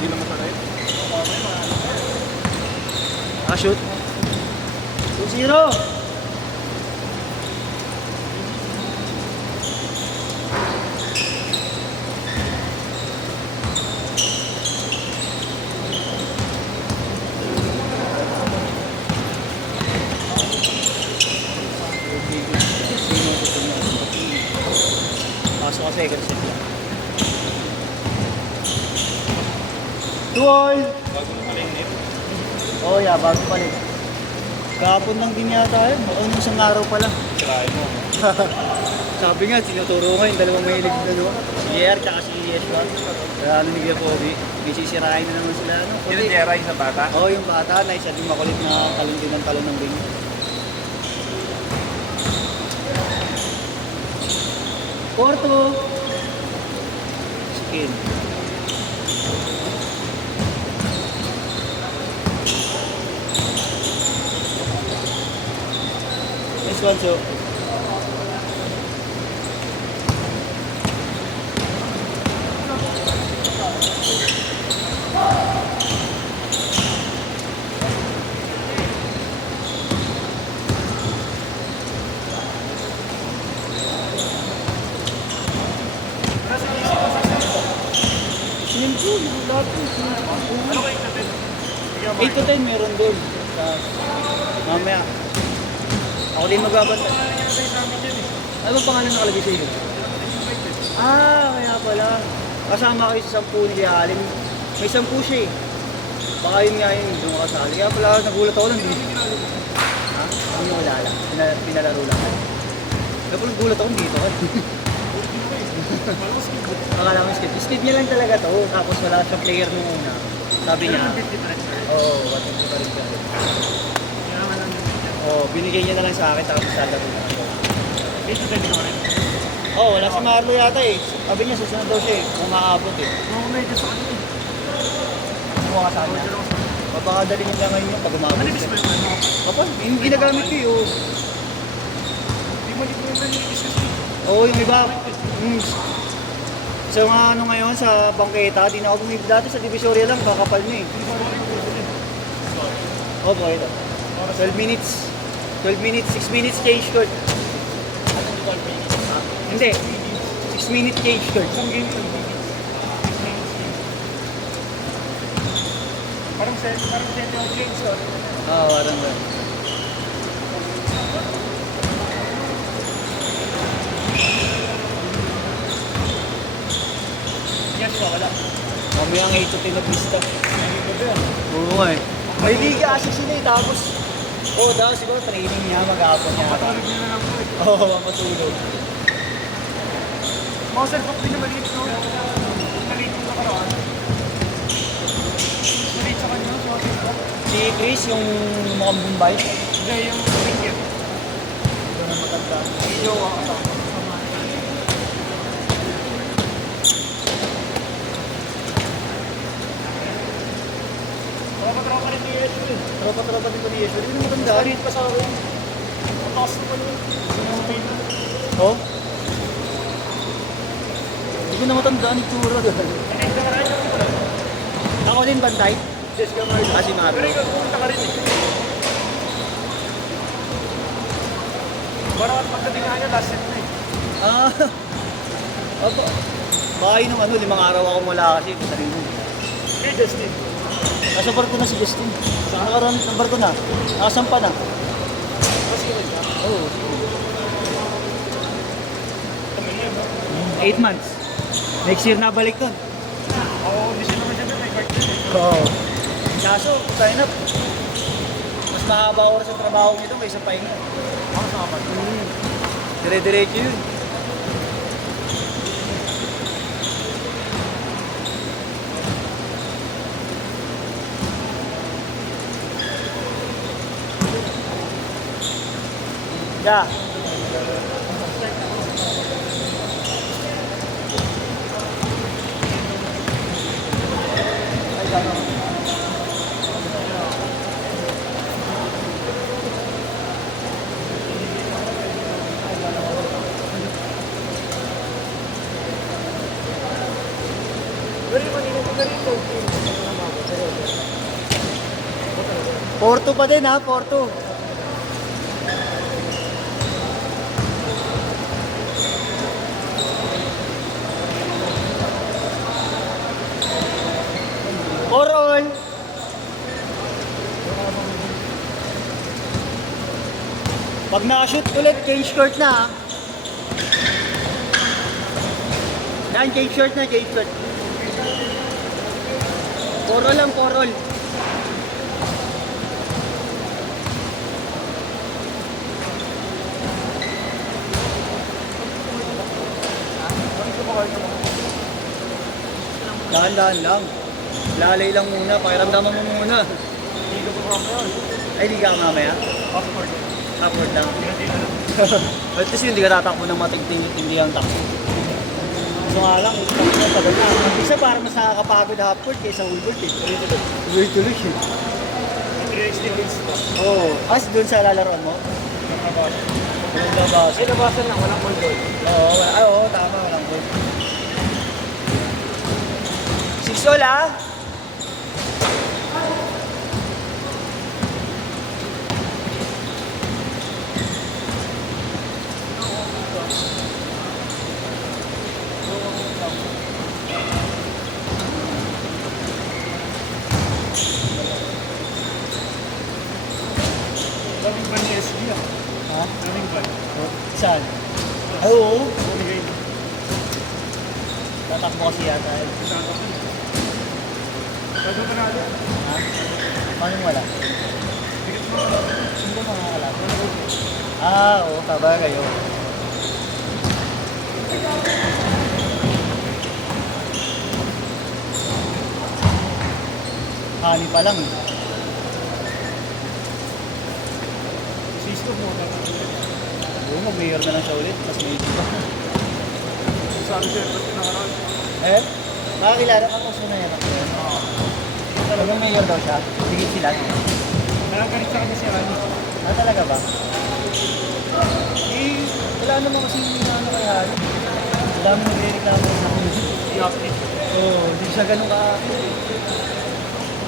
Hindi na masakit. Shoot. 2-0. Pasok kasi second set lang. 2-all. Bago mo pala yung net. Oh yeah, bago pa rin. Kahapon lang din yata yun. Baka nung isang araw pa lang. Sirahin mo. Sabi nga, sinuturo nga yung dalawang mahilig na no? Si JR tsaka si Yeswa. Kaya ano ni Gapodi, may sisirahin na naman sila. Ano? Sino Jera yung sa bata? Oo, yung bata na isa din makulit na talon din ng talon ng ring. Porto! Skin. Next one, so. Same po, lahat po. Ano kayo natin? 8 to 10 meron doon. Mamaya. Ako din magbabantay. Ano bang pangalan nakalagay sa iyo? Kaya pala. Kasama kayo sa 10 ni Alin. May 10 siya eh. Baka yun nga yun, doon makasali. Kaya pala nagulat ako lang dito. Ha? Hindi nyo kilala. Pinalaro lang. Kaya pala nagulat ako dito. Akala ko skid. Skid niya lang talaga to. Tapos wala siyang player nung una. Sabi niya. Oo, 150 pa rin siya. Oo, binigay niya na lang sa akin. Tapos salaro na ako. Oo, wala si Marlo yata eh. Sabi niya susunod daw siya eh. Kung maaabot eh. Kumuha ka sa kanya. Papakadali niya ngayon yung pag umabot siya. Papa, yung ginagamit ko yun. Oo, yung iba. So mga ano ngayon sa bangketa, di na ako bumibig dati sa Divisoria lang, kakapal na eh. Opo, ito. 12 minutes. 12 minutes, 6 minutes change court. Hindi. 6 minutes change court. Parang set yung change to. Oo, parang ba. Yes, wala. Mamaya ang 8 to 10 na pista. Oo nga eh. May liga kasi sila eh, tapos daw siguro training niya, mag-aapon niya. Matulog nyo na lang po eh. Oo, matulog. Mga cellphone din na maliit no? Maliit yung nakaraan. Maliit sa kanya, sa cellphone. Si Chris, yung mukhang Bombay. Hindi, yung ringkit. Ito na matanda. Video ako sa tropa rin ni Yesu eh. Tropa-tropa din ko ni Yeso. Hindi mo matanda. Sarit pa sa akin. Ang taas naman yun. Oh? Hindi ko na matandaan ni Turo doon. Ako din bantay? Yes, kamay. Kasi mga Pero ikaw, pumunta ka rin eh. Parang pagdating nga niya, last set na eh. Opo. Baka yun nung 5 araw ako mula kasi. Sarili mo. Hey, Justin. Nasa barko na si Justin. Nakaroon ng barko na. Nakasampa na. Kasi yun ka. Oo. 8 months. Next year na balik doon. Ako, hindi siya naman siya may birthday eh. Oo. Kaso, sign up. Mas mahaba oras sa trabaho nito kaysa pahinga. Ako sa kapal. Dire-diretso yun. Yeah. Pero yung kanina Porto pa din ha, Porto. Orol. Pag na-shoot ulit, cage short na ha. Yan, cage short na, cage short. Porol lang, porol. Dahan-dahan lang. Lalay lang muna, pakiramdaman mo muna. Ay, di ka mamaya? Upward lang. At least hindi ka tatakbo ng matigting, hindi ang takbo. So nga lang, takbo na tagal na. Isa parang mas nakakapagod upward kaysa ulward eh. Tuloy-tuloy eh. Oo. As doon sa lalaroan mo? Walang labas. Ay, nabasan lang, walang control. Oo, ay, oo, tama, walang goal. 6-all ah! Daming ban ni SB ah. Ha? Daming ban. Saan? Ay, oo. Bumigay. Tatakbo kasi yata eh. Pwede ba natin? Ha? Paano yung wala? Hindi ko makakalap. Ah, oo, kabagay oh. Hani pa lang eh. Sisto mo na. Oo, mag-mayor na lang siya ulit. Mas may iba. Sabi siya, ba't pinakaroon? Eh? Makakilala ka po sa mayor ako. Pag mayor daw siya, bigit sila. Nakagalit sa kanya si Ani. Ah, talaga ba? Eh, wala naman kasi ano kaya. Ang dami nagre-reklamo sa akin. I-update. Oo, hindi siya ganun ka.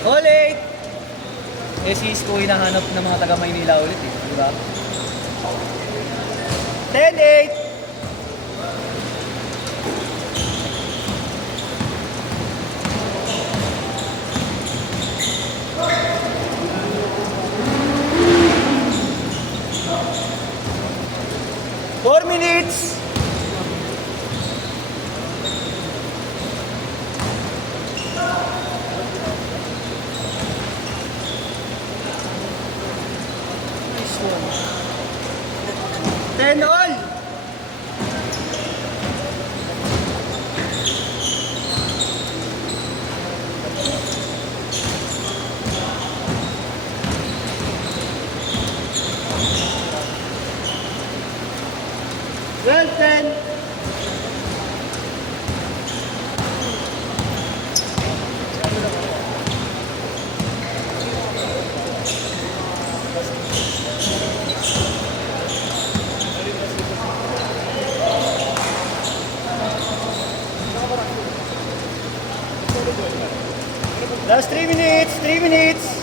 Ulit! Eh si Isko hinahanap ng mga taga Maynila ulit eh, di ba? 10-8! Four minutes! Nice one. 10 all! Well, 10. Last 3 minutes, 3 minutes.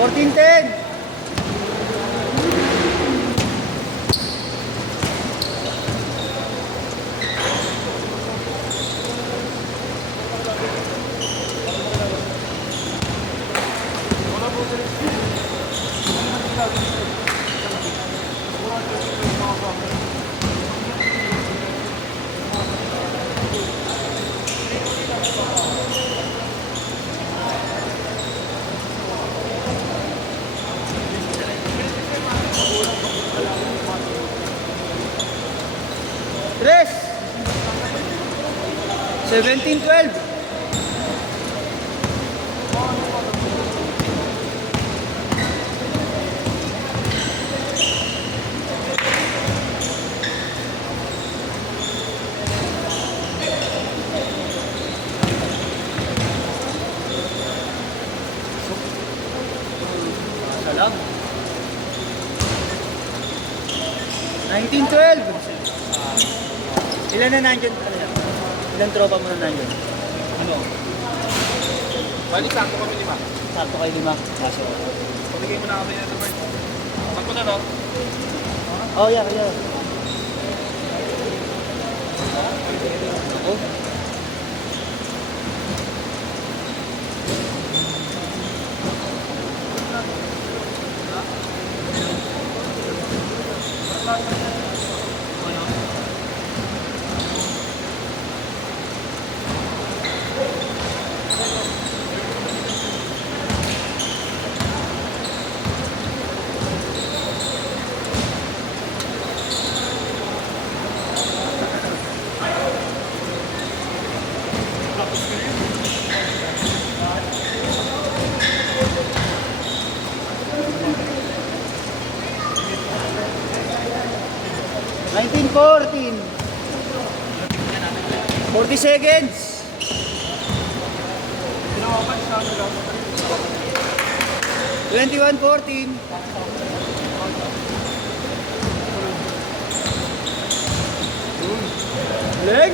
Fourteen 10. Tres. 17-12. 1912. Ilan na nandyan? Ilan tropa mo na nandyan? Ano? Bali, sakto kami 5. Sakto kayo 5. Kaso. Pamigay mo na kami ng number. Sakto na, no? Oh, yeah. Ako? $19.14. 40 seconds. Tinawakan sa amin lang. 21.14. Leg.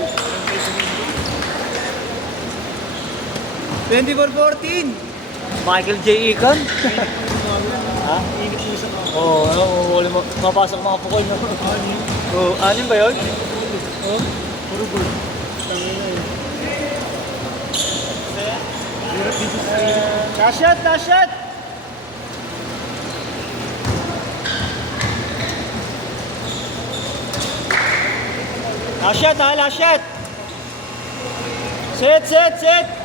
24.14. Michael J. Eaton. Ha? Ingat mo sa mga. Oo, wala mo. Mapasok mga pukol no. Oo, anim ba yun? Oo. Puro gold. Tangina yun. Hirap dito sa Last shot, last shot! Last shot ha, last shot! Set!